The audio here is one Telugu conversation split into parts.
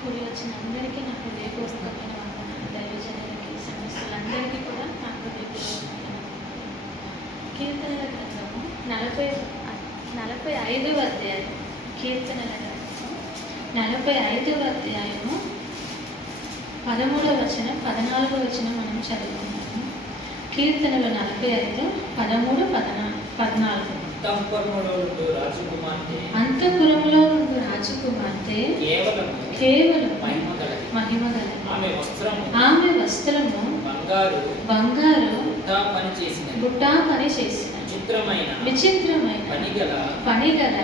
కూడి వచ్చిన అందరికీ నా హృదయపూర్వకమైన వందనాలు. దైవజనులకి, సమస్యలందరికీ కూడా నా హృదయపూర్వకమైన వందనాలు. కీర్తనల గ్రంథము 45వ అధ్యాయం. కీర్తనల గ్రంథము 45వ అధ్యాయము 13వ వచనం 14వ వచనం మనం చదువుకున్నాము. కీర్తనలు 45, 13, 14. అంతఃపురములో నుండు రాజకుమార్తె కేవలం మహిమగలది. ఆమె వస్త్రము బంగారు బుట్టా పని చేసిన విచిత్రమైన పనిగల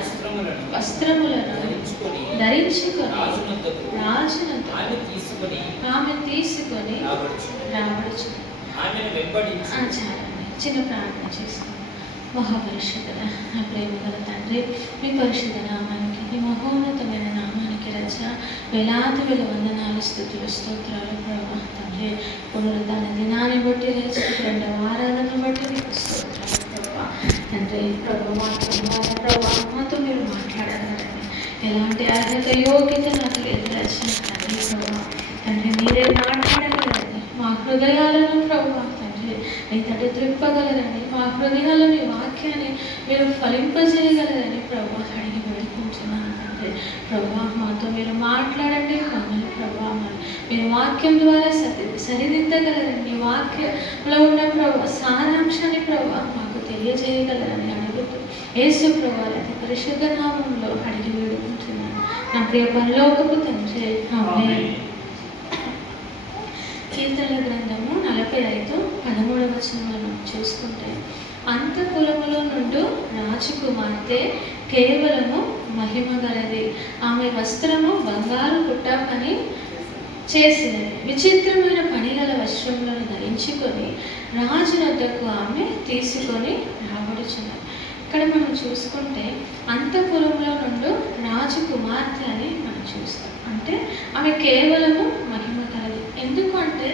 వస్త్రములను ధరించుకొని ఆమె తీసుకొని రావడుచు. చిన్న ప్రార్థన చేసుకుని, మహాపరిషుద్ధుల నా ప్రేమ గల తండ్రి, మీ పరిశుద్ధ నామానికి, మీ మహోన్నతమైన నామానికి రచ వేలాది వేల వందనాలు, స్తుతులు, స్తోత్రాలు ప్రభా. తండ్రి, పునరుద్ధాన దినాన్ని బట్టి రచ రెండవ ఆరాధనను బట్టి మీకు స్తోత్రాలు ప్రభా. తండ్రి, మాతో మీరు మాట్లాడాలండి. ఎలాంటి అర్హత యోగ్యత నాకు లేదు రచన తండ్రి ప్రభా. తండ్రి, మీరే మాట్లాడగలరండి మా హృదయాలను ప్రభా. మీ తట త్రిప్పగలరని, మా హృదయాల్లో మీ వాక్యాన్ని మీరు ఫలింపజేయగలరని ప్రభా అడిగి వేడుకుంటున్నాను తండ్రి. ప్రభా, మాతో మీరు మాట్లాడండి. మమ్మల్ని ప్రభా మీరు వాక్యం ద్వారా సరిదిద్దగలరని, వాక్యంలో ఉన్న ప్రభా సారాంశాన్ని ప్రభా మాకు తెలియజేయగలరని అడుగుతూ యేసు ప్రభా అతి పరిశుద్ధ నామంలో అడిగి వేడుకుంటున్నాను నా ప్రియ పరలోకపు తండ్రి. ఆమేన్. కీర్తనల గ్రంథము 45, 13వ వచనం చూసుకుంటే, అంతఃపురములో నుండు రాజకుమార్తె కేవలము మహిమ గలది. ఆమె వస్త్రము బంగారు పుట్ట పని చేసినది. విచిత్రమైన పనిగల వస్త్రములను ధరించుకొని రాజు వద్దకు ఆమె తీసుకొని రాబడుచున్నది. ఇక్కడ మనం చూసుకుంటే అంతఃపురంలో నుండి రాజకుమార్తె అని మనం చూస్తాం. అంటే ఆమె కేవలము మహిమ కలది. ఎందుకంటే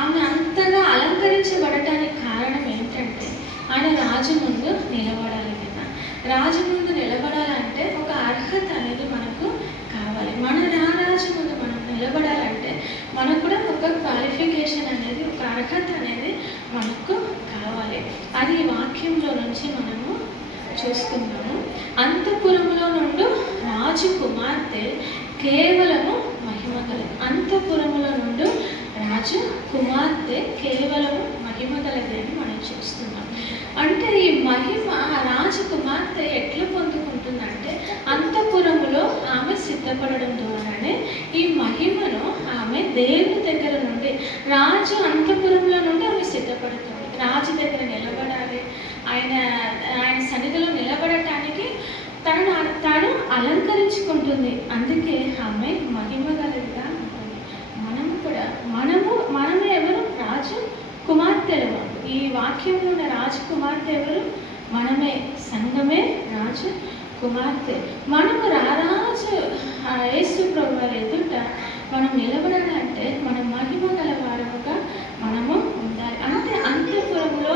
ఆమె అంతగా అలంకరించబడటానికి కారణం ఏంటంటే, ఆయన రాజు ముందు నిలబడాలి కదా. రాజు ముందు నిలబడాలంటే ఒక అర్హత అనేది మనకు కావాలి. మన రాజు ముందు మనం నిలబడాలంటే మనకు కూడా ఒక క్వాలిఫికేషన్ అనేది, ఒక అర్హత అనేది మనకు కావాలి. అది ఈ వాక్యంలో నుంచి మనము చూసుకున్నాము. అంతఃపురములో నుండి రాజకుమార్తె కేవలము మహిమ గలది. అంతఃపురములో నుండి రాజు కుమార్తె కేవలము మహిమ గలది అని మనం చూస్తున్నాం. అంటే ఈ మహిమ రాజకుమార్తె ఎట్లా పొందుకుంటుందంటే, అంతఃపురములో ఆమె సిద్ధపడడం ద్వారానే ఈ మహిమను ఆమె దేవుని దగ్గర నుండి, రాజు అంతఃపురంలో నుండి ఆమె సిద్ధపడుతుంది. రాజు దగ్గర నిలబడాలి, ఆయన సన్నిధిలో నిలబడటానికి తాను అలంకరించుకుంటుంది. అందుకే ఆమె మహిమ గలదిగా ఉంటుంది. మనము ఎవరు? రాజు కుమార్తెలు. ఈ వాక్యంలో ఉన్న రాజు కుమార్తె ఎవరు? మనమే, సంఘమే రాజు కుమార్తె. మనము రారాజు యేసు ప్రభువు ఎదుట మనం నిలబడాలంటే మనం మహిమ గల వారముగా మనము ఉండాలి. అంటే అంతఃపురంలో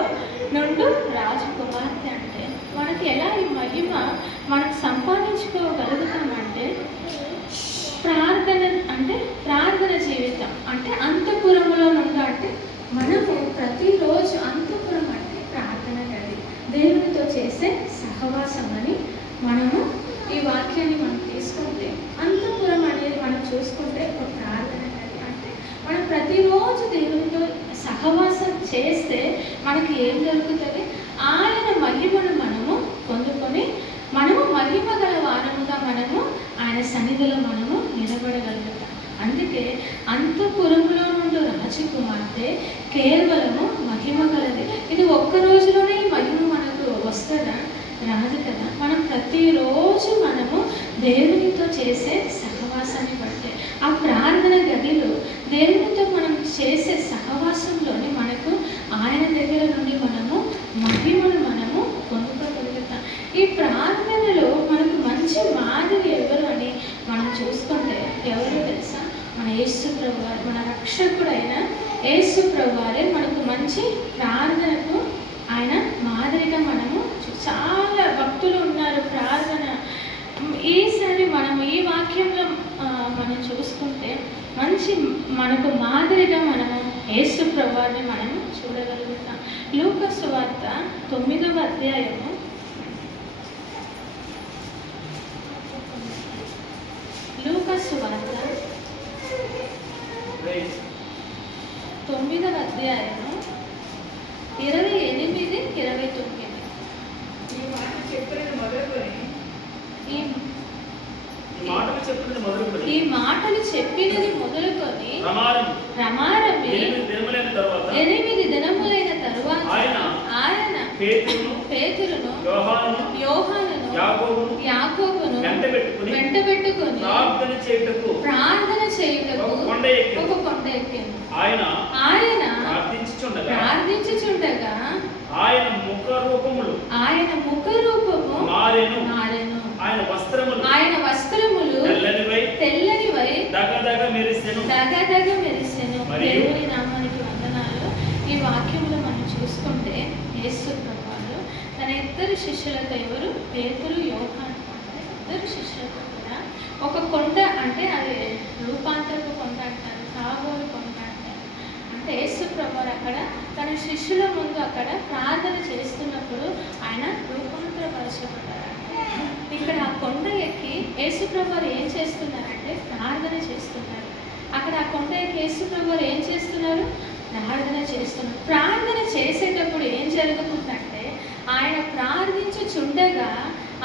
నుండి రాజు కుమార్తె అంటే మనకి ఎలా ఈ మహిమ మనం సంపాదించుకోగలుగుతామంటే, ప్రార్థన జీవితం. అంటే అంతఃపురంలో నుండి అంటే మనము ప్రతిరోజు, అంతఃపురం అంటే ప్రార్థన గది, దేవునితో చేసే సహవాసం అని మనము ఈ వాక్యాన్ని మనం తీసుకుంటే, అంతఃపురం అనేది మనం చూసుకుంటే ఒక ప్రార్థన గది. అంటే మనం ప్రతిరోజు దేవునితో సహవాసం చేస్తే మనకి ఏం జరుగుతుంది? ఆయన మహిమను మనము పొందుకొని మనము మహిమ గల వారముగా మనము ఆయన సన్నిధిలో మనము నిలబడగలుగుతాం. అందుకే అంతఃపురములో నుండి రాజకుమార్తె కేవలము మహిమ గలది. ఇది ఒక్క రోజులోనే ఈ మహిమ మనకు వస్తుందా? రాదు కదా. మనం ప్రతిరోజు మనము దేవునితో చేసే సహవాసాన్ని బట్టే, ఆ ప్రార్థన గదిలో దేవునితో మనం చేసే సహవాసంలోనే మనకు ఆయన దగ్గర నుండి మనము మహిమను మనము పొందుకోగలుగుతాం. ఈ ప్రార్థనలో మనకు మంచి మాదిరి ఎవరు అని మనం చూసుకుంటే ఎవరు తెలుసా? మన యేసు ప్రభువారు, మన రక్షకుడైన యేసు ప్రభువారే మనకు మంచి ప్రార్థనకు ఆయన మాదిరిగా మనము చాలా భక్తులు ఉన్నారు ప్రార్థన. ఈసారి మనం ఈ వాక్యంలో మనం చూసుకుంటే మంచి మనకు మాదిరిగా మనము యేసు ప్రభువుని మనము చూడగలుగుతాం. లూకా సువార్త 9వ అధ్యాయము 9వ అధ్యాయము 28, 29. ఈ మాటలు చెప్పినది మొదలుకొని రమారమి 8 దినములైన తరువాత ఆయన పేతురును యోహానును యాకోబును వెంటబెట్టుకొని ప్రార్థన చేయుటకు ఒక కొండ ఎక్కాను. ఆయన ప్రార్థించుచుండగా ఆయన ముఖ రూపము మారెను. ఆయన వస్త్రములు తెల్లనివై దగదగ మెరిసెను. దేవుని నామానికి వందనాలు. ఈ వాక్యంలో మనం చూసుకుంటే యేసు ప్రభువు తన ఇద్దరు శిష్యులతో, ఎవరు? పేతురు, యోహాను, ఇద్దరు శిష్యులతో కూడా ఒక కొండ, అంటే అది రూపాంతరపు కొండ అంటారు, తాబోరు కొండ అంటారు. అంటే యేసు ప్రభువు అక్కడ తన శిష్యుల ముందు అక్కడ ప్రార్థన చేస్తున్నప్పుడు ఆయన రూపాంతరపరచబడ్డారు. ఇక్కడ ఆ కొండ ఎక్కి యేసు ప్రభువు ఏం చేస్తున్నారంటే ప్రార్థన చేస్తున్నారు. అక్కడ ఆ కొండ ఎక్కి యేసు ప్రభువు ఏం చేస్తున్నారు? ప్రార్థన చేస్తున్నారు. ప్రార్థన చేసేటప్పుడు ఏం జరుగుతుందంటే ఆయన ప్రార్థించుచుండగా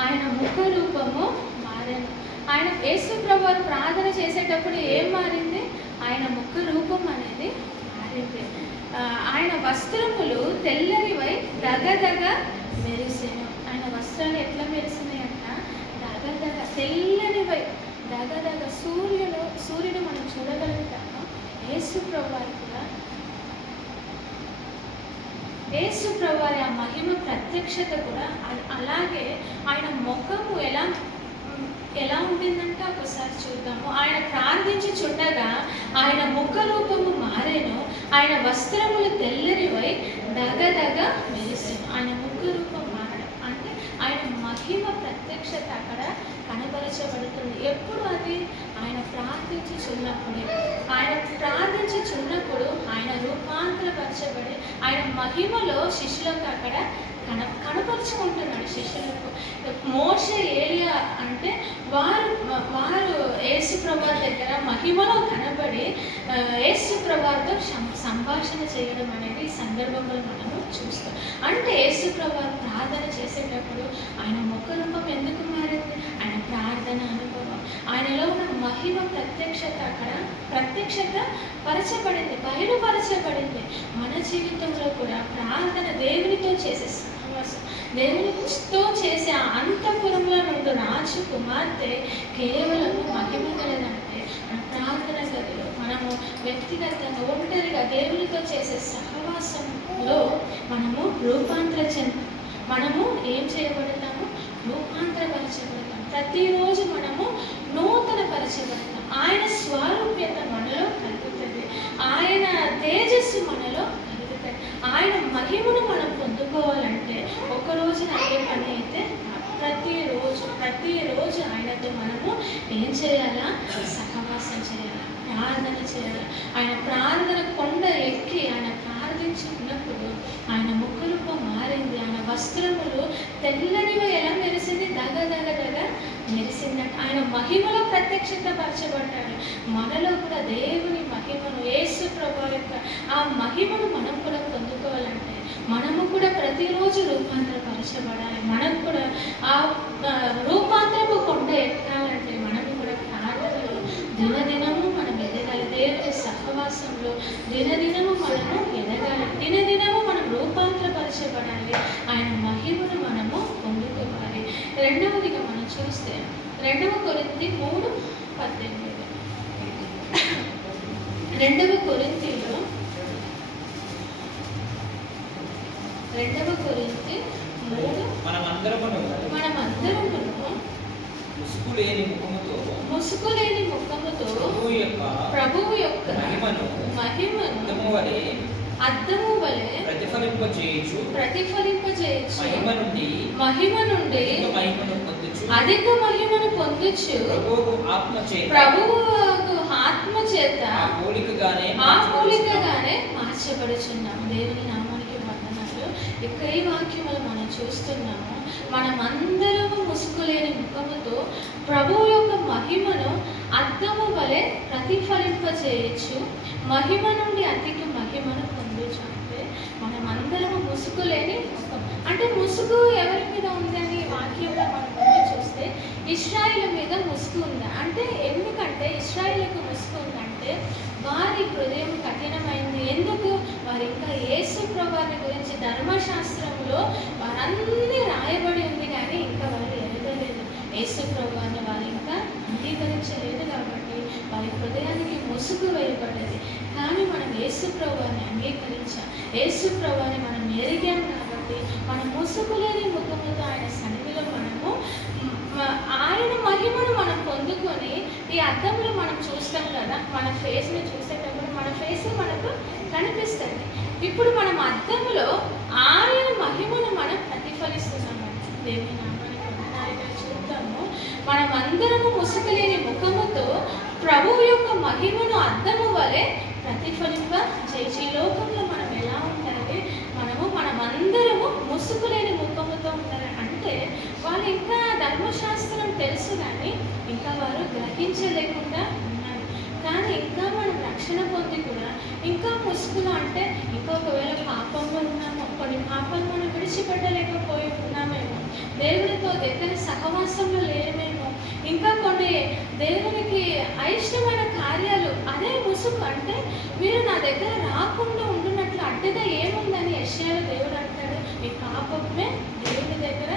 ఆయన ముఖ రూపము మారెను. ఆయన యేసు ప్రభువు ప్రార్థన చేసేటప్పుడు ఏం మారింది? ఆయన ముఖ రూపం అనేది మారింది. ఆయన వస్త్రములు తెల్లనివై దగదగ మెరిసెను. ఆయన వస్త్రాలు ఎట్లా మెరిసినాయంట? దగదగ, తెల్లనివై దగదగ. సూర్యుడు మనం చూడగలుగుతాము. యేసు ప్రభువు కూడా, యేసు ప్రభువు ఆ మహిమ ప్రత్యక్షత కూడా అలాగే ఆయన ముఖము ఎలా ఉండిందంటే ఒకసారి చూద్దాము. ఆయన ప్రార్థించుచుండగా ఆయన ముఖ రూపము మారెను. ఆయన వస్త్రములు తెల్లనివై దగదగ మెరిసెను. ఆయన ముఖ రూపం మారడం అంటే ఆయన మహిమ ప్రత్యక్షత అక్కడ కనబరచబడుతుంది. ఎప్పుడు అది? ఆయన ప్రార్థించుచున్నప్పుడే. ఆయన ప్రార్థించుచున్నప్పుడు ఆయన రూపాంతరపరచబడి ఆయన మహిమలో శిష్యులకు అక్కడ కనపరుచుకుంటున్నాడు. శిష్యులకు మోషే, ఏలియా అంటే వారు యేసు ప్రభువు దగ్గర మహిమలో కనబడి యేసు ప్రభువుతో సంభాషణ చేయడం అనేది ఈ సందర్భంలో మనము చూస్తాం. అంటే యేసు ప్రభువు ప్రార్థన చేసేటప్పుడు ఆయన ముఖ రూపం ఎందుకు మారింది? ఆయన ప్రార్థన అనుభవం, ఆయనలో ఉన్న మహిమ ప్రత్యక్షత అక్కడ పరచబడింది, బయలుపరచబడింది. మన జీవితంలో కూడా ప్రార్థన దేవునితో చేసే సహవాసం, దేవునితో చేసే ఆ అంతఃపురంలో నుండి రాజు కుమార్తె కేవలం మహిమ కలదంటే మన ప్రార్థన గదిలో మనము వ్యక్తిగతంగా ఒంటరిగా దేవునితో చేసే సహవాసంలో మనము మనము ఏం చేయబడతాము? రూపాంతరపరచబడతాం. ప్రతిరోజు మనము నూతన పరచబడతాం. ఆయన స్వరూప్యత మనలో కలుగుతుంది. ఆయన తేజస్సు మనలో కలుగుతుంది. ఆయన మహిమను మనం పొందుకోవాలంటే ఒకరోజు అయ్యే పని అయితే ప్రతిరోజు ఆయనతో మనము ఏం చేయాలా? సహవాసం చేయాలి, ప్రార్థన చేయాలి. ఆయన ప్రార్థన కొండ ఎక్కి ఆయన ప్రార్థించుకున్నప్పుడు ఆయన ముఖ రూపం మారింది. ఆయన వస్త్రములు తెల్లనివి ఎలా మెరిసింది? దగ మెరిసిందంట. ఆయన మహిమలో ప్రత్యక్షత పరచబడ్డాడు. మనలో కూడా దేవుని మహిమను, యేసు ప్రభువు యొక్క ఆ మహిమను మనం కూడా పొందుకోవాలంటే మనము కూడా ప్రతిరోజు రూపాంతరపరచబడాలి. మనం కూడా ఆ రూపాంతరపు కొండ ఎక్కాలంటే మనము కూడా ప్రార్థనలో దినదినము మనం ఎదగాలి. దేవుని సహవాసంలో దినదినము మనము ఎదగాలి. దినదినము మనం రూపాంతరపరచబడాలి. ఆయన మహిమను మనము పొందుకోవాలి. రెండవదిగా మనం చూస్తే 2 కొరింథీ 3:18. 2 కొరింథీలో 2 కొరింథీ 3 మనమందరమును ముసుగులేని ముఖముతో ప్రభువు యొక్క మహిమను అద్దము వలె ప్రతిఫలింపజేయచ్చు. మహిమ నుండి అధిక మహిమను పొందొచ్చు. ప్రభువు ఆత్మ చేత పోలికగానే మార్చబడుచున్నాము. దేవుని నామానికి వందనాలు. ఇక ఈ వాక్యములు మనం చూస్తున్నాము. మనమందరము ముసుగులేని ముఖముతో ప్రభువు యొక్క మహిమను అద్దము వలె ప్రతిఫలింపచేయచ్చు, మహిమ నుండి అధిక మహిమను పొందొచ్చు. అంటే మనమందరము ముసుగులేని ముఖం అంటే ముసుగు ఎవరి మీద ఉందని వాక్యంలో మనం ముందు చూస్తే ఇశ్రాయేలు మీద ముసుగు ఉందా అంటే, ఎందుకంటే ఇశ్రాయేలుకు ముసుగు ఉందంటే వారి హృదయం కఠినమైంది. ఎందుకు? వారు ఇంకా యేసు ప్రభువుని గురించి ధర్మశాస్త్రంలో వారన్నీ రాయబడి ఉంది, కానీ ఇంకా వారు ఎరగలేదు. యేసు ప్రభువుని వారు ఇంకా అంగీకరించలేదు కాబట్టి వారి హృదయానికి ముసుగు వేయబడ్డది. కానీ మనం యేసు ప్రభువుని అంగీకరించాం, యేసు ప్రభువుని మనం ఎరిగాం కాబట్టి మన ముసుగు లేని ముఖముతో ఆయన సన్నిధిలో మనము ఆయన మహిమను మనం పొందుకొని ఈ అద్దంలో మనం చూస్తాం కదా, మన ఫేస్ని చూసేటప్పుడు మన ఫేస్ మనకు కనిపిస్తుంది. ఇప్పుడు మనం అద్దంలో ఆయన మహిమను మనం ప్రతిఫలిస్తున్నామంట. దేవుని నామానికి వందనాలు. చూద్దాము, మనమందరము ముసుగు లేని ముఖముతో ప్రభువు యొక్క మహిమను అద్దము వలె ప్రతిఫలింప చేసి. ఈ లోకంలో మనం ఎలా ఉండాలి? మనమందరము ముసుగు లేని ముఖముతో ఉండాలి. అంటే వాళ్ళు ఇంకా ధర్మశాస్త్రం తెలుసు కానీ ఇంకా వారు గ్రహించలేకుండా ఉన్నారు. కానీ ఇంకా మనం రక్షణ పొంది కూడా ఇంకా ముసుగులో అంటే ఇంకా ఒకవేళ పాపంలో ఉన్నామో, కొన్ని పాపాలు మనం విడిచిపెట్టలేకపోయి ఉన్నామేమో, దేవునితో దగ్గర సహవాసంలో లేమేమో, ఇంకా కొన్ని దేవునికి అయిష్టమైన కార్యాలు, అదే ముసుగు. అంటే మీరు నా దగ్గర రాకుండా ఉండున్నట్లు అడ్డుగా ఏముందని యెషయాలో దేవుడు అంటాడు, మీ పాపమే దేవుని దగ్గర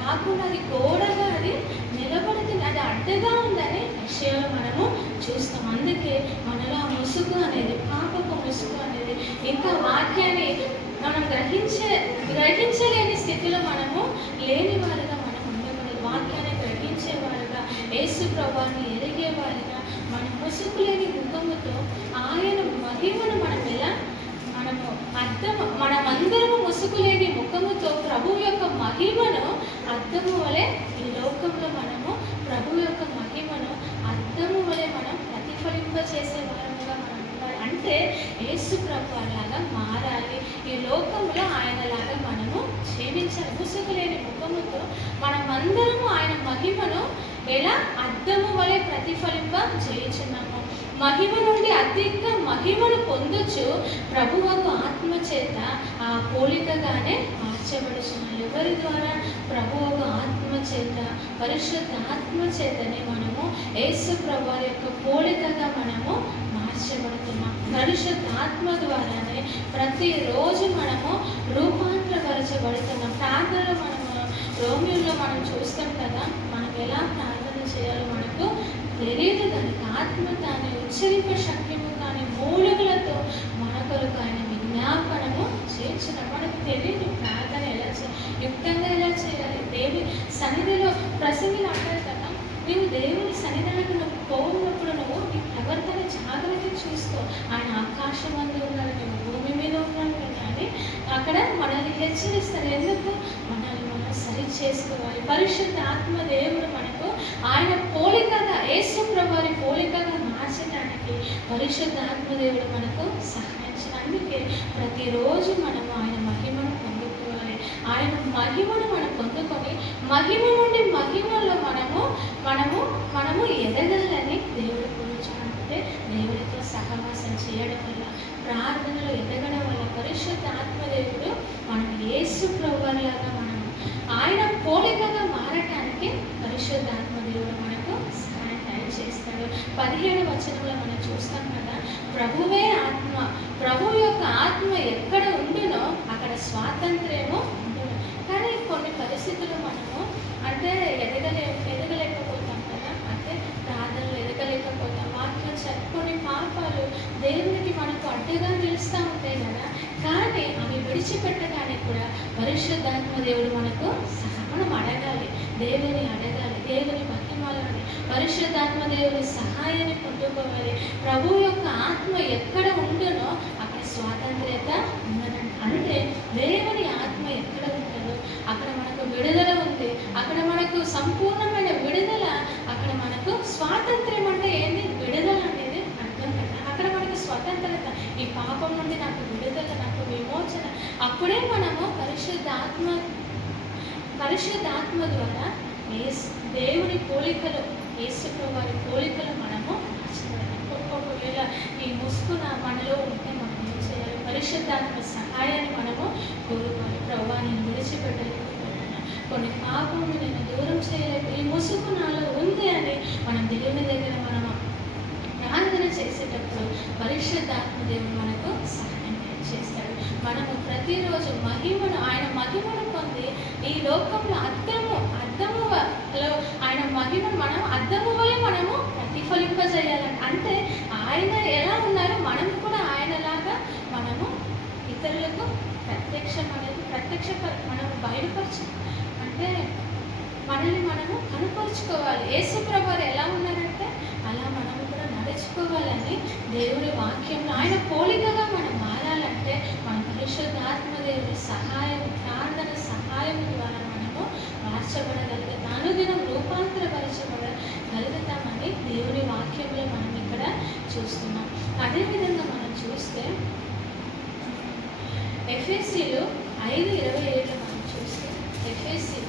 రాకుండా అది గోడగా అది నిలబడుతుంది, అది అడ్డుగా ఉందని యెషయాలో మనము చూస్తాం. అందుకే మనలో ఆ ముసుగు అనేది, పాపపు ముసుగు అనేది ఇంకా వాక్యాన్ని మనం గ్రహించలేని స్థితిలో మనము లేని వారుగా మనం ఉండకూడదు. వాక్యాన్ని గ్రహించేవారుగా, యేసు ప్రభువుని ఎరిగేవారుగా, మన ముసుగు లేని ముఖముతో ఆయన మహిమను మనం ఎలా మనమందరము ముసుగు లేని ముఖముతో ప్రభువు యొక్క మహిమను అద్దము వలె ఈ లోకంలో మనము ప్రభువు యొక్క మహిమను అద్దము వలె మనం ప్రతిఫలింపచేసే వారముగా మనం ఉండాలి. అంటే యేసు ప్రభువు లాగా మారాలి. ఈ లోకంలో ఆయనలాగా మనము జీవించాలి. ముసుగు లేని ముఖముతో మనమందరము ఆయన మహిమను ఎలా అద్దము వలె ప్రతిఫలింప చేయుచున్నాము. మహిమ నుండి అధిక మహిమను పొందొచ్చు, ప్రభువుకు ఆత్మ చేత ఆ పోలికగానే మార్చబడుచున్నాం. ఎవరి ద్వారా? ప్రభువుకు ఆత్మ చేత, పరిశుద్ధ ఆత్మ చేతనే మనము యేసు ప్రభువు యొక్క పోలికగా మనము మార్చబడుతున్నాం. పరిశుద్ధ ఆత్మ ద్వారానే ప్రతిరోజు మనము రూపాంతరపరచబడుతున్నాం. ప్రార్థనలో మనము రోమియోలో మనం చూస్తాం కదా, మనం ఎలా ప్రార్థన చేయాలో మనకు తెలియదు. దానికి ఆత్మ తాను ఉచ్చరింప శక్యము కానీ మూలుగులతో మన కొరకు ఆయన విజ్ఞాపనము చేర్చిన మనకు తెలియదు. ప్రార్థన ఎలా యుక్తంగా ఎలా చేయాలి? దేవుని సన్నిధిలో ప్రసంగిలు అంటారు కదా, నీవు దేవుని సన్నిధిలోకి నువ్వు పోయినప్పుడు నువ్వు నీ ప్రవర్తన జాగ్రత్త చూసుకో. ఆయన ఆకాశం అందు ఉన్నాడు, నువ్వు భూమి మీద ఉన్నాడు కానీ అక్కడ మనల్ని హెచ్చరిస్తారు. ఎందుకు? మనల్ని మనం సరి చేసుకోవాలి. పరిశుద్ధ ఆత్మ దేవుడు మనకు ఆయన పోలికగా, యేసు ప్రభువుని పోలికగా మార్చడానికి పరిశుద్ధ ఆత్మదేవుడు మనకు సహాయించాలి. అందుకే ప్రతిరోజు మనము ఆయన మహిమను పొందుకోవాలి. ఆయన మహిమను మనం పొందుకొని మహిమ నుండి మహిమలో మనము ఎదగాలని దేవుడు కోరుచున్నాడంటే దేవుడితో సహవాసం చేయడం వల్ల, ప్రార్థనలో ఎదగడం వల్ల పరిశుద్ధ ఆత్మదేవుడు మనం యేసు ప్రభువులాగా మనము ఆయన పోలికగా మారటానికి పరిశుద్ధ ఆత్మదేవుడు మనకు సహాయం చేస్తాడు. 17వ వచనంలో మనం చూస్తాం కదా, ప్రభువే ఆత్మ, ప్రభువు యొక్క ఆత్మ ఎక్కడ ఉండునో అక్కడ స్వాతంత్ర్యము ఉండును. కానీ కొన్ని పరిస్థితులు మనము అంటే ఎదగలేకపోతాం కదా, అంటే ప్రార్థనలు ఎదగలేకపోతాం, వాక్యం కొన్ని పాపాలు దేవునికి మనకు అడ్డుగా నిలుస్తూ ఉంటాయి కదా. కానీ అవి విడిచిపెట్టడానికి కూడా పరిశుద్ధాత్మ దేవుడు మనకు మనం అడగాలి, దేవుని అడగాలి, దేవుని బతిమాలాలి, పరిశుద్ధాత్మ దేవుని సహాయాన్ని పొందుకోవాలి. ప్రభువు యొక్క ఆత్మ ఎక్కడ ఉండునో అక్కడ స్వాతంత్ర్యత ఉన్నదంట. అంటే దేవుని ఆత్మ ఎక్కడ ఉంటుందో అక్కడ మనకు విడుదల ఉంది, అక్కడ మనకు సంపూర్ణమైన విడుదల, అక్కడ మనకు స్వాతంత్ర్యం అంటే ఏంటి? విడుదల అనేది అర్థం కదా. పాపం నుండి నాకు విడుదల, నాకు విమోచన. అప్పుడే మనము పరిశుద్ధాత్మ ద్వారా దేవుని పోలికలు, యేసుప్రభువు వారి పోలికలు మనము మార్చబడాలి. ఒకవేళ ఈ ముసుగున మనలో ఉంటే మనం ఏం చేయాలి? పరిశుద్ధాత్మ సహాయాన్ని మనము కోరుకోవాలి. ప్రభువా, నేను విడిచిపెట్టలేకపోతున్నా, కొన్ని పాపములు నేను దూరం చేయలేదు, ఈ ముసుగు నాలో ఉంది అని మనం దేవుని దగ్గర మనం ప్రార్థన చేసేటప్పుడు పరిశుద్ధాత్మ దేవుడు మనకు సహాయం చేస్తాడు. మనము ప్రతిరోజు ఆయన మహిమను పొంది ఈ లోకంలో అద్దములో ఆయన మహిమను మనం అద్దము వలె మనము ప్రతిఫలింపజేయాలని. అంటే ఆయన ఎలా ఉన్నారో మనం కూడా ఆయనలాగా మనము ఇతరులకు మనము బయలుపరచు, అంటే మనల్ని మనము కనుపరుచుకోవాలి. యేసుప్రభువు ఎలా ఉన్నారంటే అలా మనము కూడా నడుచుకోవాలని దేవుడి వాక్యంలో ఆయన పోలికగా మనం మారాలంటే మన పరిశుద్ధాత్మ దేవుడి సహాయం, ప్రార్థన సహాయం ద్వారా మనము మార్చబడగలిగే, అనుదినం రూపాంతరపరచబడగలుగుతామని దేవుని వాక్యంలో మనం ఇక్కడ చూస్తున్నాం. అదేవిధంగా మనం చూస్తే ఎఫెసీలు 5:27 మనం చూస్తే, ఎఫెసీ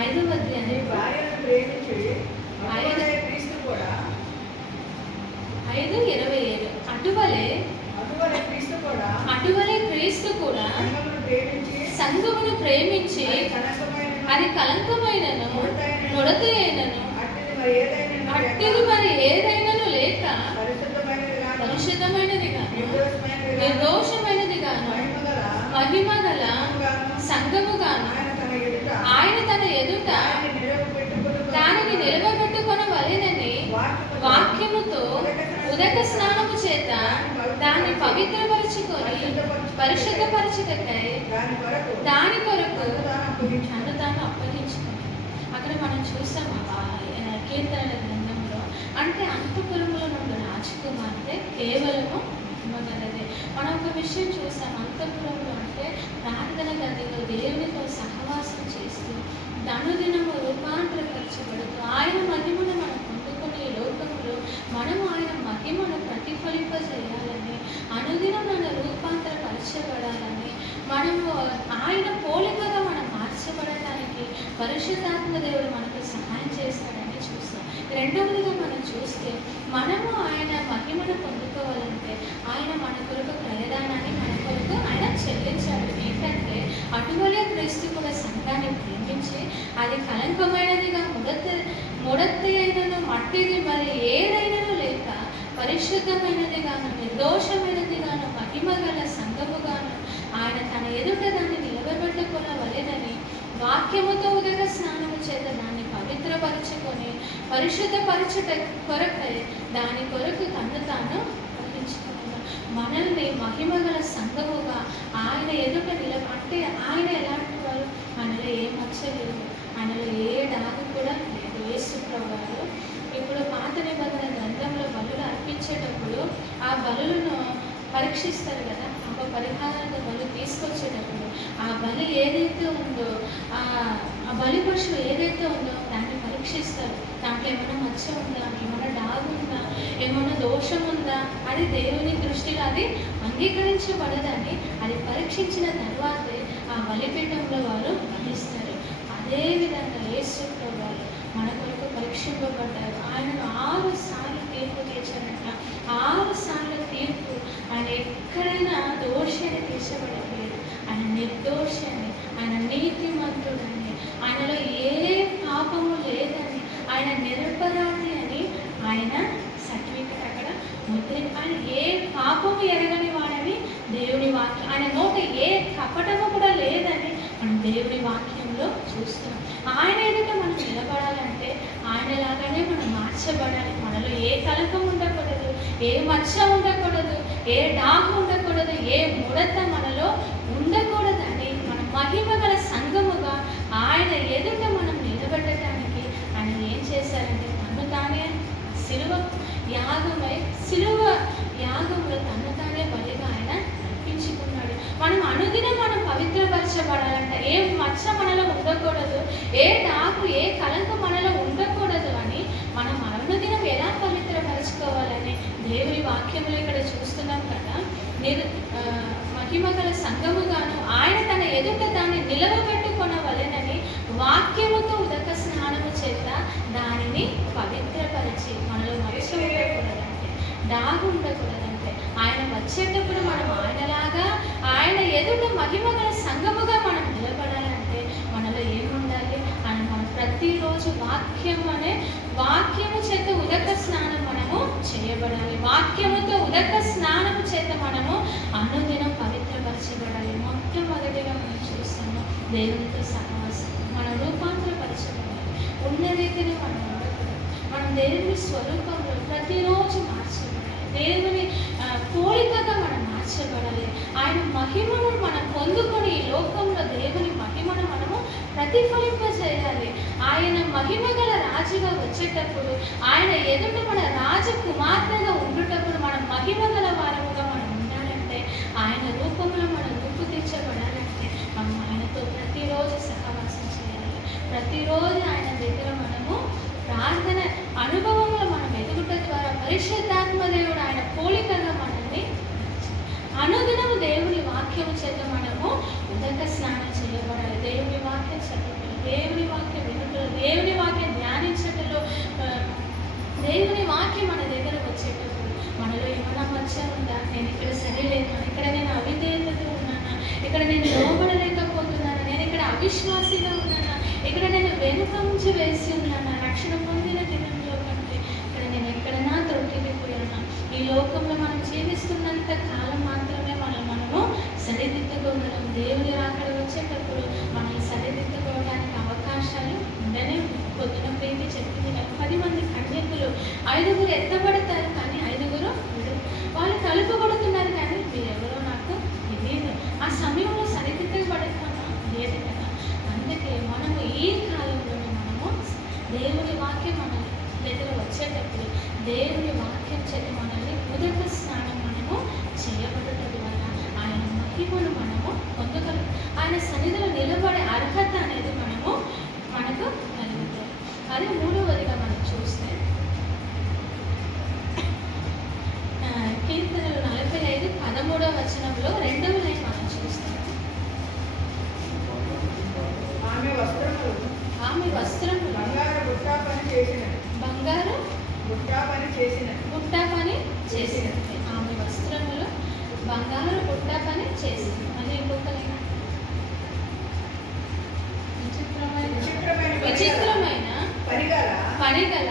5వ అధ్యాయం 5:27 అటువలే క్రీస్తు కూడా సంఘమును ప్రేమించి అది కలంకమైనను ముడత అయినను అట్టిది మరి ఏదైనాను లేక పరిశుద్ధమైనది గాను నిర్దోషమైనది గాను మహిమ గల సంఘము గాను ఆయన తన ఎదుట దానిని నిలవబెట్టుకొనవలెనని వాక్యముతో ఉదక స్నానము చేత దాన్ని పవిత్రపరచుకొని పరిశుద్ధపరచుటకై దాని కొరకు తను తాను అప్పగించుకొని. అక్కడ మనం చూసాం కీర్తనల గ్రంథంలో, అంటే అంతఃపురములో నుండి రాజకుమార్తె కేవలము మగలదే. మనం ఒక విషయం చూసాం, అంతఃపురంలో అంటే ప్రార్థన గదిలో దేవునితో సహవాసం చేస్తూ అనుదినము రూపాంతరపరచబడుతూ ఆయన మహిమను మనం పొందుకునే ఈ లోకంలో మనము ఆయన మహిమను ప్రతిఫలింపజేయాలని, అనుదినం మన రూపాంతరపరచబడాలని, మనము ఆయన పోలికగా మనం మార్చబడటానికి పరిశుద్ధాత్మ దేవుడు మనకు సహాయం చేస్తాడని చూస్తాం. రెండవదిగా మనం చూస్తే మనము ఆయన మహిమను పొందుకోవాలంటే ఆయన మన కొరకు ప్రయదానాన్ని మన కొరకు ఆయన చెల్లించాడు. ఏంటంటే అటువలే క్రీస్తు కూడా సంఘాన్ని ప్రేమించి అది కలంకమైనదిగా ముడత అయినను మట్టిది మరి ఏదైనాను లేక పరిశుద్ధమైనదిగాను నిర్దోషమైనదిగాను మహిమ గల సంఘముగాను ఆయన తన ఎదుట దాన్ని నిలబెట్టుకొనవలెనని వాక్యముతో ఉదక స్నానము చేత దాన్ని పవిత్రపరచుకొని పరిశుద్ధపరచుట కొరకై దాని కొరకు తను తాను అర్పించుకున్నాడు. మనల్ని మహిమగల సంఘముగా ఆయన ఎదుట అంటే ఆయన ఎలాంటి వారు? ఆయనలో ఏ మచ్చ లేదు, ఆయనలో ఏ డాగు కూడా లేదు. యేసుప్రభువు ఇప్పుడు పాత నిబంధన గ్రంథంలో బలులు అర్పించేటప్పుడు ఆ బలులను పరీక్షిస్తారు కదా, ఒక పరిహారంగా బలు తీసుకొచ్చేటప్పుడు ఆ బలి ఏదైతే ఉందో, ఆ బలి పశువు ఏదైతే ఉందో దాన్ని పరీక్షిస్తారు. దాంట్లో ఏమైనా మచ్చ ఉందా, ఏమైనా డాగు ఉందా, ఏమైనా దోషం ఉందా, అది దేవుని దృష్టిలో అది అంగీకరించబడదని అది పరీక్షించిన తర్వాతే ఆ బలిపీఠంలో వారు బలిస్తారు. అదేవిధంగా యేసుప్రభువు మన కొరకు పరీక్షింపబడ్డారు. ఆయనను 6 సార్లు తీర్పు తీర్చారంట. 6 సార్లు తీర్పు. ఆయన ఎక్కడైనా దోషి అని తీర్చబడలేదు, ఆయన నిర్దోషి అని, ఆయన నీతిమంతుడని, ఆయనలో ఏ పాపము లేదని, ఆయన నిరపరాధి అని ఆయన సర్టిఫికెట్ అక్కడ ముద్ర. ఆయన ఏ పాపము ఎరగని వాడని దేవుని వాక్యం, ఆయన నోట ఏ కపటము కూడా లేదని మనం దేవుని వాక్యంలో చూస్తున్నాం. ఆయన ఎదుట మనం నిలబడాలంటే ఆయనలాగానే మనం మార్చబడాలి. మనలో ఏ కలకం ఉండకూడదు, ఏ మచ్చ ఉండకూడదు, ఏ డాగు ఉండకూడదు, ఏ ముడత మనలో ఉండకూడదని మన మహిమ గల సంఘముగా ఆయన ఎదుట మనం నిలబెట్టడానికి ఆయన ఏం చేశారంటే తను తానే సిలువ యాగంలో తను తానే బలిగా ఆయన అర్పించుకున్నాడు. మనం అనుదినం మనం పవిత్రపరచబడాలంటే ఏ మచ్చ మనలో ఉండకూడదు, ఏ డాగు ఏ కలంకం మనలో ఉండకూడదు అని మనం మహిమ గల సంఘముగాను ఆయన తన ఎదుట దాన్ని నిలవబెట్టుకొనవలెనని వాక్యముతో ఉదక స్నానము చేత దానిని పవిత్రపరిచి, మనలో మనిషి ఉండకూడదంటే, డాగు ఉండకూడదంటే, ఆయన వచ్చేటప్పుడు మనం ఆయనలాగా ఆయన ఎదుట మహిమ గల సంఘముగా మనం నిలబడాలంటే మనలో ఏముండాలి? మనం ప్రతిరోజు వాక్యము చేత ఉదక స్నానం మనము చేయబడాలి. వాక్యముతో ఉదక స్నానము చేత మనము అనుదినం పవిత్రపరచబడాలి. మొట్టమొదటిగా మనం చూస్తాము దేవునితో సహవాసం, మనం రూపాంతరపరచబడాలి. ఉన్న రీతిని మనం ఉండకూడదు. మనం దేవుని స్వరూపంలో ప్రతిరోజు మార్చబడాలి. దేవుని పోలికగా మనం మార్చబడాలి. ఆయన మహిమను మనం పొందుకొని ఈ లోకంలో దేవుని మహిమను మనము ప్రతిఫలింపజేయాలి. ఆయన మహిమ గల రాజుగా వచ్చేటప్పుడు, ఆయన ఎదుట మన రాజకుమార్తెగా ఉండుటప్పుడు మనం మహిమ గల వారముగా మనం ఉండాలంటే, ఆయన రూపంలో మనం రూపు తీర్చబడాలంటే మనం ఆయనతో ప్రతిరోజు సహవాసం చేయాలి. ప్రతిరోజు ఆయన దగ్గర మనము ప్రార్థన అనుభవంలో మనం ఎదుగుట ద్వారా పరిశుద్ధాత్మ దేవుడు ఆయన పోలికగా మనల్ని అనుదినము దేవుని వాక్యము చేత మనము ఉదక స్నానం చేయబడాలి. దేవుని వాక్యం చదవాలి, దేవుని వాక్యం వినుటలో, దేవుని వాక్యం ధ్యానించటలో, దేవుని వాక్యం మన దగ్గర వచ్చేటప్పుడు మనలో ఏమైనా మచ్చ ఉందా? నేను ఇక్కడ సరిలేను, ఇక్కడ నేను అవిధేయతతో ఉన్నానా, ఇక్కడ నేను లోబడలేకపోతున్నానా, నేను ఇక్కడ అవిశ్వాసిగా ఉన్నానా, ఇక్కడ నేను వెనుకంచి వేసి ఉన్నానా, రక్షణ పొందిన దినంలో కంటే ఇక్కడ నేను ఎక్కడైనా తొట్టిపోయానా? ఈ లోకంలో మనం జీవిస్తున్నంత కాలం మాత్రమే మనము సరిదిద్దుకోగలం. దేవుని రాకడ వచ్చేటప్పుడు మనం సరిదిద్దుకోవడానికి అవకాశాలు ఉండనే. పొద్దున ప్రీతి చెప్పింది, 10 మంది కన్యకులు 5 ఎత్తబడతారు కానీ 5 వాళ్ళు కలుపబడుతున్నారు కానీ మీరెవరో నాకు తెలియదు. ఆ సమయంలో సరిదిద్దబడతామా? లేదు కదా. అందుకే మనము ఈ కాలంలోనే మనము దేవుని వాక్యం మన దగ్గర వచ్చేటప్పుడు దేవుని వాక్యం చేత మనల్ని ఉదక స్నానం మనము చేయబడటం ద్వారా ఆయన మహిమను మనము పొందగలం. ఆయన సన్నిధిలో నిలబడే అర్హత అనేది మనకు కలుగుతుంది. అది మూడవదిగా మనం చూస్తే కీర్తనలు 45:13 వచనంలో 2వ లైన్ మనం చూస్తాం. ఆమె వస్త్రములు బంగారు బుట్టా పని చేసినది. ఆమె వస్త్రములు బంగారు బుట్టా పని చేసింది. మళ్ళీ ఇంకొక లైన్, విచిత్రమైన పనిగల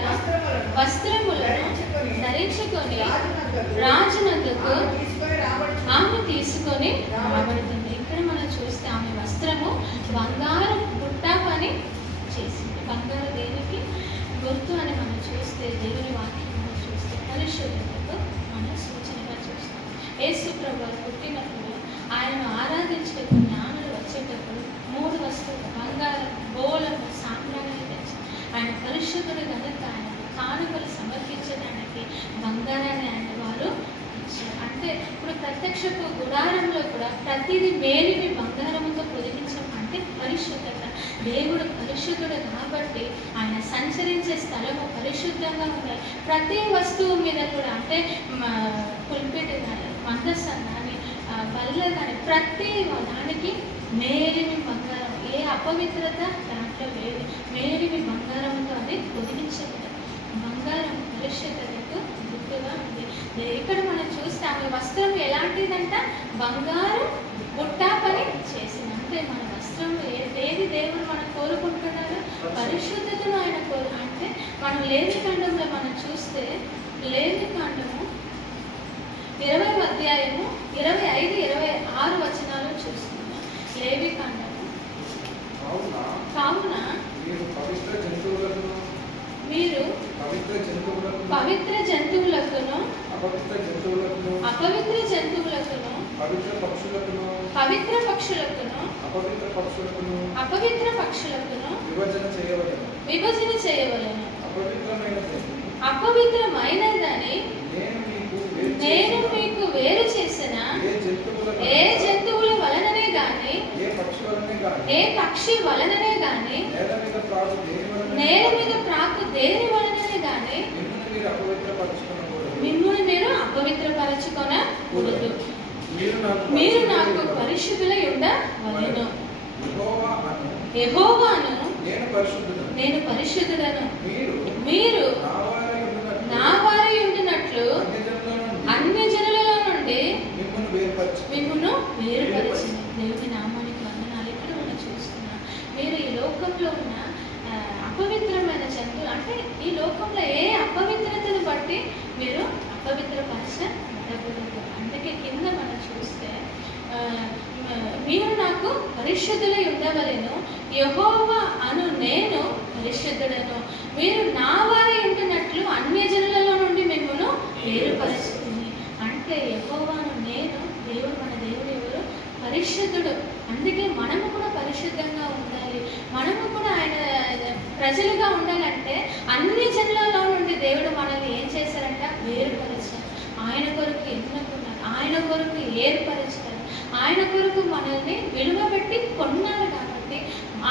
వస్త్రములను ధరించుకొని రాజునందుకు ఆమె తీసుకొని రాబడుతుంది. ఇక్కడ మనం చూస్తే ఆమె వస్త్రము బంగారు బుట్టా పని చేసింది. బంగారు దేనికి గుర్తు అని మనం చూస్తే, దేవుని వాక్యం మనం చూస్తే పరిశుద్ధతకు మనం సూచనగా చూస్తాం. యేసు ప్రభువు పుట్టినప్పుడు ఆయనను ఆరాధించేటప్పుడు జ్ఞానులు వచ్చేటప్పుడు 3 వస్తువులు బంగారం, బోళము, సాంబ్రాణి తెచ్చి ఆయన పరిశుద్ధుడు కనుక ఆయన కానుకలు సమర్పించడానికి బంగారాన్ని ఆయన వారు ఇచ్చారు. అంటే ఇప్పుడు ప్రత్యక్షపు గుడారంలో కూడా ప్రతిదీ మేలిమి బంగారముతో పొదిగించడం అంటే పరిశుద్ధత. దేవుడు పరిశుద్ధుడు కాబట్టి ఆయన సంచరించే స్థలము పరిశుద్ధంగా ఉండాలి. ప్రతి వస్తువు మీద కూడా, అంటే పుల్పిట్ కానీ, మందసం కానీ, బల్ల కానీ, ప్రతి దానికి మేలిమి బంగారం, ఏ అపవిత్రత దాంట్లో లేదు. మేలిమి బంగారంతో అది పొదిగించబడదు. బంగారం పరిశుద్ధతకు గుర్తుగా ఉంది. ఇక్కడ మనం చూస్తే ఆమె వస్త్రం ఎలాంటిదంట? బంగారు బుట్టా పని చేసింది. అంటే మన వస్త్రం ఏది దేవుడు మనం కోరుకుంటున్నాడు? పరిశుద్ధతను ఆయన అంటే మనం లేవికాండంలో మనం చూస్తే, లేవికాండము 20వ అధ్యాయము 25-26 వచనాలు చూస్తున్నాం. లేవికాండము కావున మీరు పవిత్ర జంతువులకును అపవిత్ర జంతువులకును పవిత్ర పక్షులకును అపవిత్ర పక్షులకును విభజన చేయవలెను. అపవిత్రమైనదని నేను మీకు వేరు చేసిన ఏ జంతువుల వలననే గాని, ఏ పక్షి వలననే గాని, నేల మీద ప్రాకు దేని వలననే గాని మిమ్మును మీరు అపవిత్రపరచుకొనకూడదు. మీరు నాకు పరిశుద్ధులై ఉండవలెను. యెహోవాను నేను పరిశుద్ధుడను, మీరు నా వారై ఉండినట్లు అన్యజనులలో నుండి మిమ్మును వేరుపరిచిన. దేవుని నామానికి వందనాలు. ఇక్కడ మనం చూస్తున్నాం, మీరు ఈ లోకంలో ఉన్న అపవిత్రమైన జంతువులు, అంటే ఈ లోకంలో ఏ అపవిత్రతను బట్టి మీరు అపవిత్రపరచబడకూడదు. అందుకే కింద మనం చూస్తే మీరు నాకు పరిశుద్ధులై ఉండవలెను, యెహోవా అను నేను పరిశుద్ధుడను, మీరు నా వారై ఉంటున్నట్లు అన్యజనులలో నుండి మిమ్మును వేరుపరుచుకుని. అంటే యెహోవాను నేను, దేవుడు, మన దేవుడు ఎవరు? పరిశుద్ధుడు. అందుకే మనము కూడా పరిశుద్ధంగా ఉండాలి. మనము కూడా ఆయన ప్రజలుగా ఉండాలంటే అన్ని జనులలో నుండి దేవుడు మనల్ని ఏం చేశారంట? వేరుపరిచారు. ఆయన కొరకు ఎన్నుకున్నారు, ఆయన కొరకు ఏర్పరిచారు, ఆయన కొరకు మనల్ని విలువ పెట్టి కొన్నారు. కాబట్టి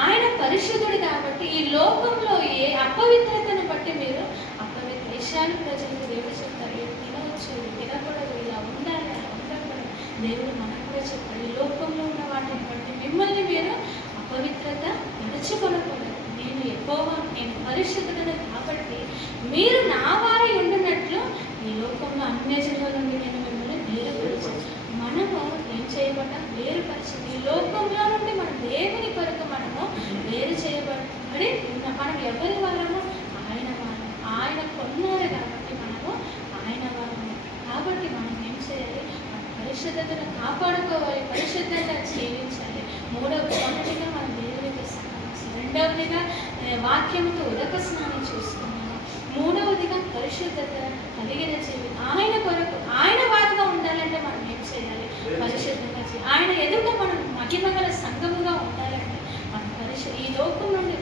ఆయన పరిశుద్ధుడు. కాబట్టి ఈ లోకంలో ఏ అపవిత్రతను బట్టి మీరు అపవిత్ర విషయాలు ప్రజలకు దేవుడు చెప్తారు, ఇది తినవచ్చు, ఇది తినకూడదు, ఇలా ఉండాలి, అలా ఉండకూడదు. దేవుడు మనకు కూడా చెప్తారు, ఈ లోకంలో ఉన్న వాటిని బట్టి మిమ్మల్ని మీరు అపవిత్రత నడుచుకొనకూడదు. నేను యెహోవా, నేను పరిశుద్ధుడను, కాబట్టి మీరు నా వారై ఉండినట్లు ఈ లోకంలో అన్యజనుల నుండి నేను మిమ్మల్ని వేరుపరిచాను. మనము ఏం చేయబడ్డాం? వేరుపరిచింది. ఈ లోకంలో నుండి మనం దేవుని కొరకు మనము వేరు చేయబడి ఉన్నాం. మనం ఎవరి వారము? ఆయన వారము. ఆయన కొన్నారు కాబట్టి మనము ఆయన వారము. కాబట్టి మనం ఏం చేయాలి? మన పరిశుద్ధతను కాపాడుకోవాలి, పరిశుద్ధంగా జీవించాలి. మొదటిగా మనం దేవునికి సహకరించాలి. రెండవదిగా వాక్యంతో ఉదక స్నానం చేసుకున్నాము. మూడవదిగా పరిశుద్ధత కలిగిన జీవితం. ఆయన కొరకు, ఆయన వారుగా ఉండాలంటే మనం ఏం చేయాలి? పరిశుద్ధంగా చేయాలి. ఆయన ఎదుట మనం మహిమగల సంఘముగా ఉండాలంటే మనం ఈ లోకం నుండి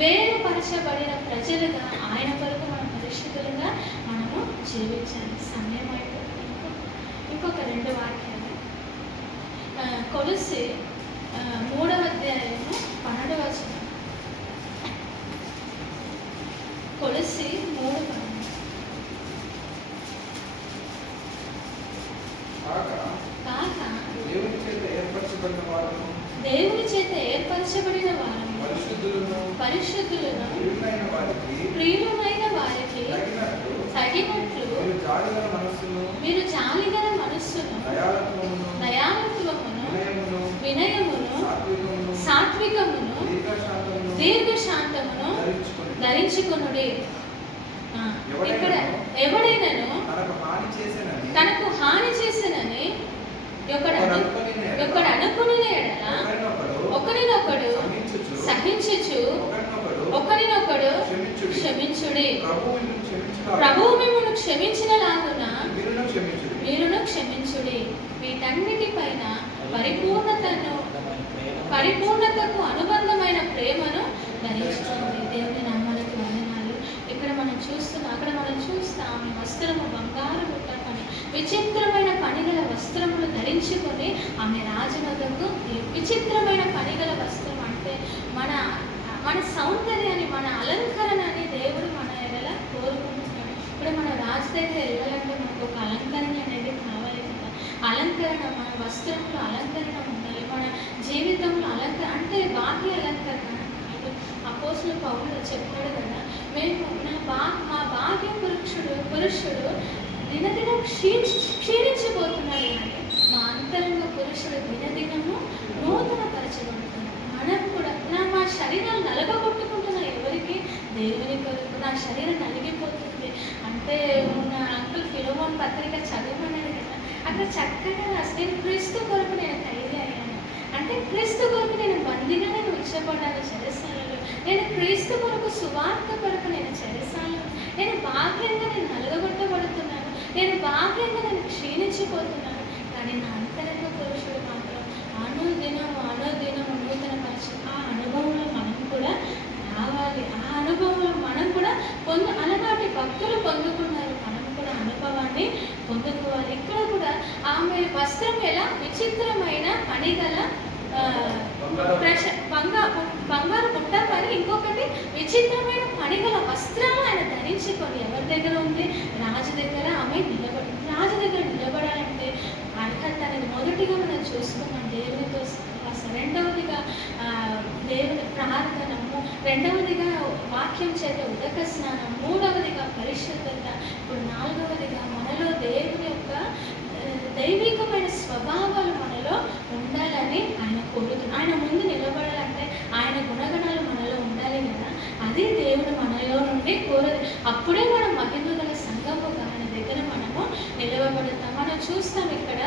వేరుపరచబడిన ప్రజలుగా ఆయన కొరకు మనం పరిశుద్ధులుగా మనము జీవించాలి. సమయం అయిపోతుంది. ఇంకొక 2 వాక్యాలు. కొలస్సీ 3వ అధ్యాయము 12వ వచనం. కొలస్సీ 3:12. దేవుని చేత ఏర్పరచబడిన వారము, పరిశుద్ధులను, ప్రియులైన వారికి తగినట్లు మీరు జాలిగల మనస్సును, దయాళత్వమును, వినయమును, సాత్వికమును, దీర్ఘశాంతమును ధరించుకొనుడి. ఇక్కడ ఎవడైనాను తనకు హాని చేసినని ఒకడు అనుకుని ఎడల ఒకరినొకడు సహించుచు ఒకరినొకడు క్షమించుడి. ప్రభువు మిమ్మును క్షమించినలాగున మీరును క్షమించుడి. వీటన్నిటిపైన పరిపూర్ణతకు అనుబంధమైన ప్రేమను ధరించుకోండి. దేవుని నామానికి వందనాలు. ఇక్కడ మనం చూస్తాం ఆమె వస్త్రము బంగారు బుట్ట పని, విచిత్రమైన పనిగల వస్త్రములు ధరించుకొని ఆమె రాజునకు. విచిత్రమైన పనిగల వస్త్రం అంటే మన సౌందర్యాన్ని, మన అలంకరణని దేవుడు మన ఎడల కోరుకుంటున్నాడు. ఇప్పుడు మన రాజు దగ్గర వెళ్ళాలంటే మనకు ఒక అలంకరణ అనేది కావాలి కదా. అలంకరణ, మన వస్త్రంలో అలంకరణ ఉండాలి. మన జీవితంలో అలంకరణ అంటే బాహ్య అలంకరణ. అపోస్తలుడు పౌలు చెప్పాడు కదా, మా బాహ్య పురుషుడు దినదినం క్షీణించబోతున్నాడు, కానీ మా అంతరంగ పురుషుడు దినదినము నూతన పరచబడుతున్నాడు. మనం కూడా మా శరీరాలు నలగొట్టుకుంటున్నా ఎవరికి? దేవుని కొరకు. నా శరీరం నలిగిపోతుంది అంటే మొన్న అంకుల్ ఫిలోమోన్ పత్రిక చదవమన్నాడు కదా, అక్కడ చక్కగా రాసి నేను క్రీస్తు కొరకు నేను ఖైదీ అయ్యాను అంటే క్రీస్తు కొరకు నేను బందీగా నేను ఉంచబడ్డాను చెరసాలలో. నేను క్రీస్తు కొరకు, సువార్త కొరకు నేను చెరసాలను. నేను బాహ్యంగా నేను నలగొట్టబడుతున్నాను, నేను బాహ్యంగా నేను క్షీణించిపోతున్నాను, కానీ నా అంతరంగ పురుషుడు మాత్రం అనుదినము నూతన పరిచయం. ఆ అనుభవంలో మనం కూడా రావాలి. ఆ అనుభవంలో మనం కూడా అలాంటి భక్తులు పొందుకున్నారు, మనం కూడా అనుభవాన్ని పొందుకోవాలి. ఇక్కడ కూడా ఆమె వస్త్రం ఎలా విచిత్రమైన పనిగల బంగారు బుట్ట పని, ఇంకొకటి విచిత్రమైన పనిగల వస్త్రాలు ఆయన ధరించుకొని ఎవరి దగ్గర ఉంది? రాజు దగ్గర ఆమె రాజు దగ్గర నిలబడాలంటే అర్హత అనేది మొదటిగా మనం చూసుకున్నాం, దేవునితో సహవాసం. రెండవదిగా దేవుని ప్రార్థనము, రెండవదిగా వాక్యం చేత ఉదక స్నానం, మూడవదిగా పరిశుద్ధత, ఇప్పుడు నాలుగవదిగా మనలో దేవుని యొక్క దైవికమైన స్వభావాలు మనలో ఉండాలని ఆయన కోరుతున్నాడు. ఆయన ముందు నిలబడాలంటే ఆయన గుణగణాలు మనలో ఉండాలి కదా, అదే దేవుడు మనలో నుండి కోరదు. అప్పుడే మనం మహిమ గల సంఘముగా ఆయన దగ్గర మనము నిలవబడతాం. మనం చూస్తాం ఇక్కడ,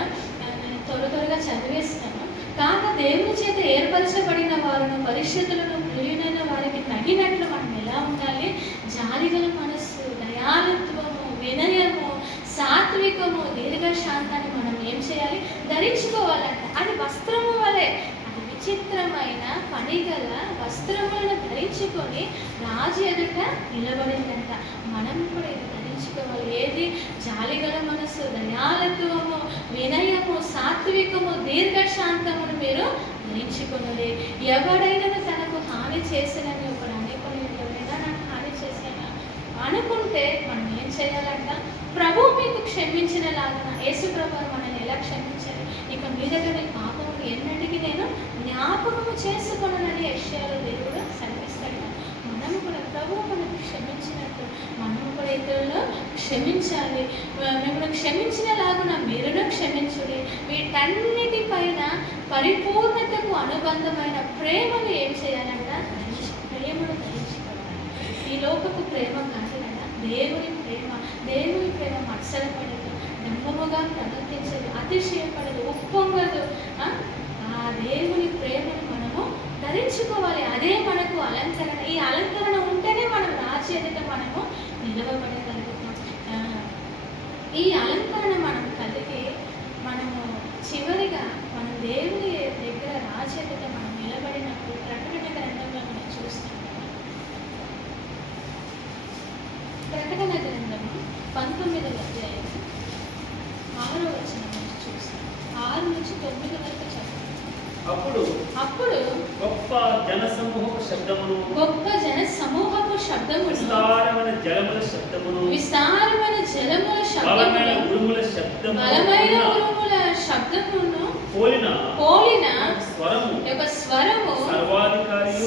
త్వరగా చదివేస్తాను. కాగా దేవుని చేత ఏర్పరచబడిన వారును పరిశుద్ధులను ప్రియులైన వారికి తగినట్లు మనం ఎలా ఉండాలి? జాలిగల మనస్సు, దయాళుత్వము, వినయము, సాత్వికము, దీర్ఘశాంతాన్ని మనం ఏం చేయాలి? ధరించుకోవాలంట. అది వస్త్రము వలె, అది విచిత్రమైన పనిగల వస్త్రములను ధరించుకొని రాజు ఎదుట నిలబడిందంట. మనం కూడా ఇది ధరించుకోవాలి. ఏది? జాలిగల మనస్సు, దయాళుత్వము, వినయము, సాత్వికము, దీర్ఘశాంతమును మీరు ధరించుకున్నది. ఎవడైనా తనకు హాని చేసినని ఒకడు అనుకుని, ఎవరైనా నాకు హాని చేసేనా అనుకుంటే మనం ఏం చేయాలంట? ప్రభు మీకు క్షమించిన లాగా యేసు ప్రభు మనల్ని ఎలా క్షమించారు? ఇక మీ దగ్గర పాపము ఎన్నటికీ నేను జ్ఞాపకము చేసుకొనని యెషయాలో దేవుడు సెలవిస్తాడు. మనం కూడా ప్రభు మనకు క్షమించినట్టు మనం కూడా ఇతరులను క్షమించాలి. మిమ్మల్ని క్షమించిన లాగున మీరును క్షమించుడి. వీటన్నిటిపైన పరిపూర్ణతకు అనుబంధమైన ప్రేమను ఏం చేయాలంట? ప్రేమను ధరించుకోవాలి. ఈ లోకపు ప్రేమ కాదు కదా, దేవుని ప్రేమ. దేవుని ప్రేమ మత్సరపడదు, డంబముగా ప్రవర్తించదు, అతిశయపడదు, ఉప్పొంగదు. ఆ దేవుని ప్రేమను మనము ధరించుకోవాలి. అదే మనకు అలంకరణ. ఈ అలంకరణ ఉంటేనే మనం రాజు ఎదుట మనము నిలవబడగలుగుతాం. ఈ అలంకరణ మనం కలిగి మనము చివరిగా మనం దేవుని దగ్గర రాజు ఎదుట మనం నిలబడినప్పుడు ప్రకటన గ్రంథంలో మనం చూస్తాం. ప్రకటన గ్రంథము 19వ అధ్యాయం 6వ వచనం నుంచి చూస్తాం. 6 నుంచి 9 వరకు చదువు. అప్పుడు గొప్ప జన సమూహపు శబ్దమును, విస్తారమైన జలముల శబ్దమును, బలమైన ఉరుముల శబ్దమును పోలిన స్వరము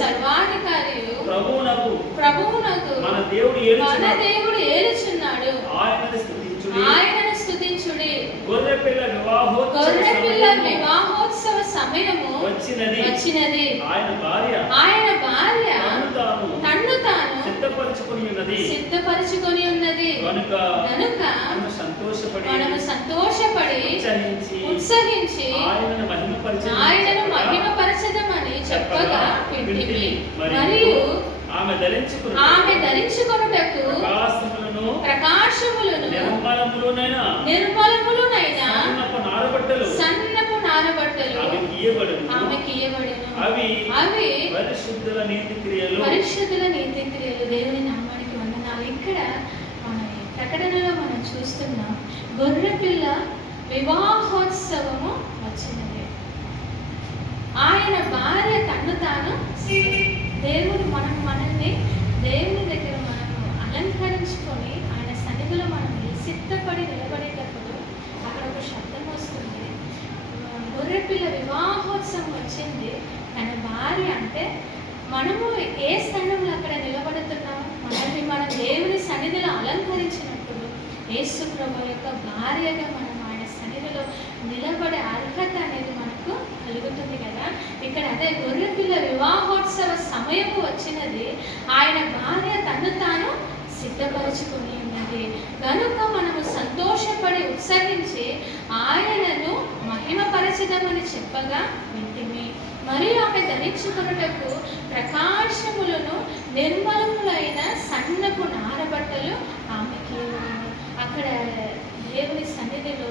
సర్వాధికారియు ప్రభువునకు మన దేవుడు ఏలుచున్నాడు. ఆయనను స్తుతించుడి. గొర్రెపిల్ల వివాహోత్సవ సమయము వచ్చినది. ఆయన భార్య తన్ను తాను సిద్ధపరచుకొని ఉన్నది. కనుక మనము సంతోషపడి ఉత్సహించి ఆయనను మహిమపరచదమని చెప్పగా వింటిమి. మరియు ఆమె ధరించుకొనుటకు ప్రకాశములను నిర్మలములునైన సన్నపు నారబట్టలు ఆమెకి ఇయ్యబడును. అవి పరిశుద్ధుల నీతి క్రియలు. దేవుని నామానికి వందనాలు. ఇక్కడ మన ప్రకటనలో మనం చూస్తున్నాం, గొర్రెపిల్ల వివాహోత్సవము వచ్చినది. ఆయన భార్య తన్ను తాను, దేవుడు మనల్ని దేవుని దగ్గర మనము అలంకరించుకొని ఆయన సన్నిధిలో మనం సిద్ధపడి నిలబడేటప్పుడు అక్కడ ఒక శబ్దం వస్తుంది. గొర్రెపిల్ల వివాహోత్సవం వచ్చింది. తన భార్య అంటే మనము ఏ స్థానంలో అక్కడ నిలబడుతున్నాము? మనల్ని మన దేవుని సన్నిధిలో అలంకరించినప్పుడు యేసు ప్రభు యొక్క భార్యగా మనం ఆయన సన్నిధిలో నిలబడే అర్హత అనేది మనకు కలుగుతుంది కదా. ఇక్కడ అదే గొర్రెపిల్ల వివాహోత్సవ సమయము వచ్చినది. ఆయన భార్య తను తాను సిద్ధపరచుకొని ఉన్నది. కనుక మనము సంతోషపడి ఉత్సహించి ఆయనను మహిమపరచదమని చెప్పగా వింటిమి. మరియు ఆమె ధరించుకొనుటకు ప్రకాశములను నిర్మలములైన సన్నపు నారబట్టలు ఆమెకి. అక్కడ దేవుని సన్నిధిలో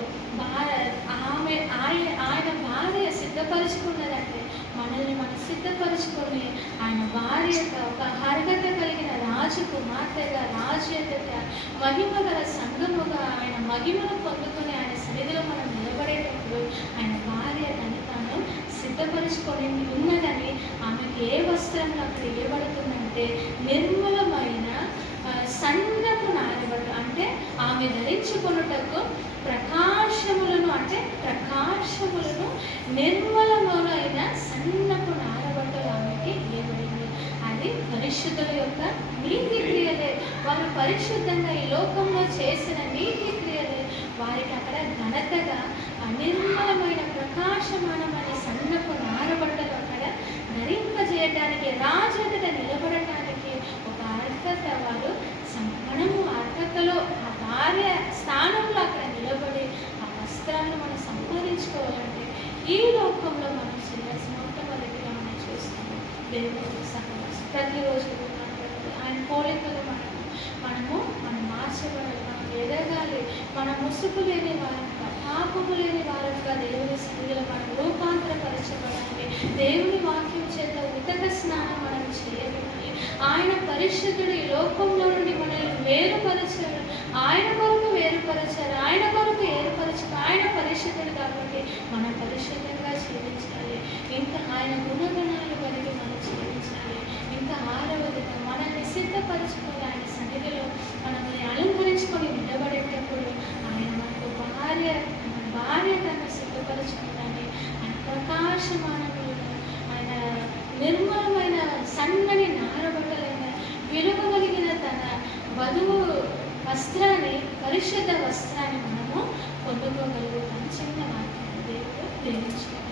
ఆయన భార్య సిద్ధపరుచుకున్నదంటే మనల్ని మనం సిద్ధపరుచుకొని ఆయన భార్య ఒక అర్హత కలిగిన రాజు కుమార్తెగా, రాజు ఎదుట మహిమ గల సంఘముగా ఆయన మహిమను పొందుకొని ఆయన సన్నిధిలో మనం నిలబడేటప్పుడు ఆయన భార్య తను తాను సిద్ధపరుచుకొని ఉన్నదని ఆమెకి ఏ వస్త్రంలో అక్కడ ఇవ్వబడుతుందంటే నిర్మలమైన సన్నపు నారబట్టు. అంటే ఆమె ధరించుకొనుటకు ప్రకాశములను అంటే ప్రకాశములను నిర్మలములైన సన్నపు నారబట్టలు ఆమెకి ఇవ్వబడింది. అది పరిశుద్ధుల యొక్క నీతి క్రియలే. వారు పరిశుద్ధంగా ఈ లోకంలో చేసిన నీతి క్రియలే వారికి అక్కడ ఘనతగా నిర్మలమైన ప్రకాశమానమైన సన్నపు నారబట్టలు అక్కడ ధరింపజేయడానికి, రాజుట నిలబడటానికి ఒక అర్హత వారు మనము అర్హతలో ఆ భార్య స్థానంలో అక్కడ నిలబడి ఆ వస్త్రాలను మనం సంపాదించుకోవాలంటే ఈ లోకంలో మనం చేయాల్సిన మొట్టమొదటిగా మనం చూస్తాము దేవుని సహవాసం. ప్రతిరోజు ఆయన పోలికలు మనం మార్చబడాలి, మనం ఎదగాలి, మన ముసుగు లేని వారంగా, పాపము లేని వారంగా దేవుని సన్నిధిలో మనం రూపాంతరపరచబడాలి. దేవుని వాక్యం చేత ఉతక స్నానం మనం చేయబడాలి. ఆయన పరిశుద్ధుడు ఈ లోకంలో నుండి మనల్ని వేరుపరచాడు, ఆయన కొరకు వేరుపరచారు, ఆయన కొరకు ఏర్పరచారు. ఆయన పరిశుద్ధుడు కాబట్టి మనం పరిశుద్ధంగా జీవించాలి. ఇంకా ఆయన గుణగణాలు కలిగి మనం జీవించాలి. ఇంకా ఆరవదిగా మనల్ని సిద్ధపరచుకొని ఆయన సన్నిధిలో మనల్ని అలంకరించుకొని నిలబడేటప్పుడు ఆయన మనకు భార్య కన్నా సిద్ధపరచుకోవడాన్ని ఆయన ప్రకాశమానమైన ఆయన నిర్మలమైన సన్నని నారబట్టలైన విలువ కలిగిన తన వధువు వస్త్రాన్ని, పరిశుద్ధ వస్త్రాన్ని మనము పొందుకోగలుగుతాం. చిన్న వాక్యం దేవుడు దీవించుకోవాలి.